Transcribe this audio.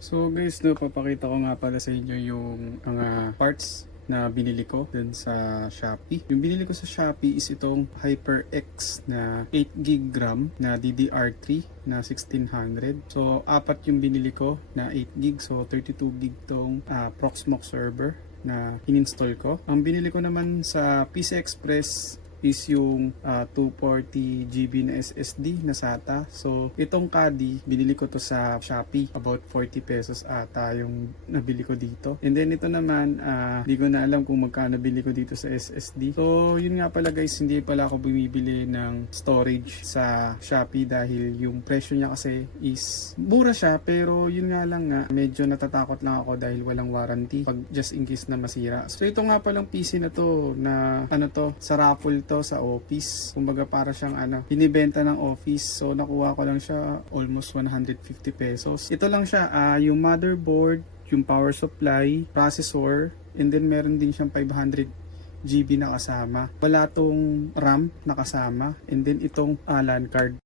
So guys, no, papakita ko nga pala sa inyo yung mga parts na binili ko dun sa Shopee. Yung binili ko sa Shopee is itong HyperX na 8GB RAM na DDR3 na 1600. So apat yung binili ko na 8GB, so 32GB tong Proxmox server na in-install ko. Ang binili ko naman sa PC Express is yung 240GB na SSD na SATA. So itong Kadi, binili ko to sa Shopee, about 40 pesos ata yung nabili ko dito. And then ito naman, di ko na alam kung magkano bili ko dito sa SSD. So yun nga pala guys, hindi pala ako bumibili ng storage sa Shopee dahil yung presyo niya kasi is mura siya, pero yun nga lang nga, medyo natatakot lang ako dahil walang warranty pag just in case na masira. So ito nga palang PC na to na sa raffle to sa office. Kumbaga para siyang binibenta ng office. So nakuha ko lang siya almost 150 pesos. Ito lang siya, yung motherboard, yung power supply, processor, and then meron din siyang 500GB na kasama. Wala tong RAM na kasama, and then itong LAN card.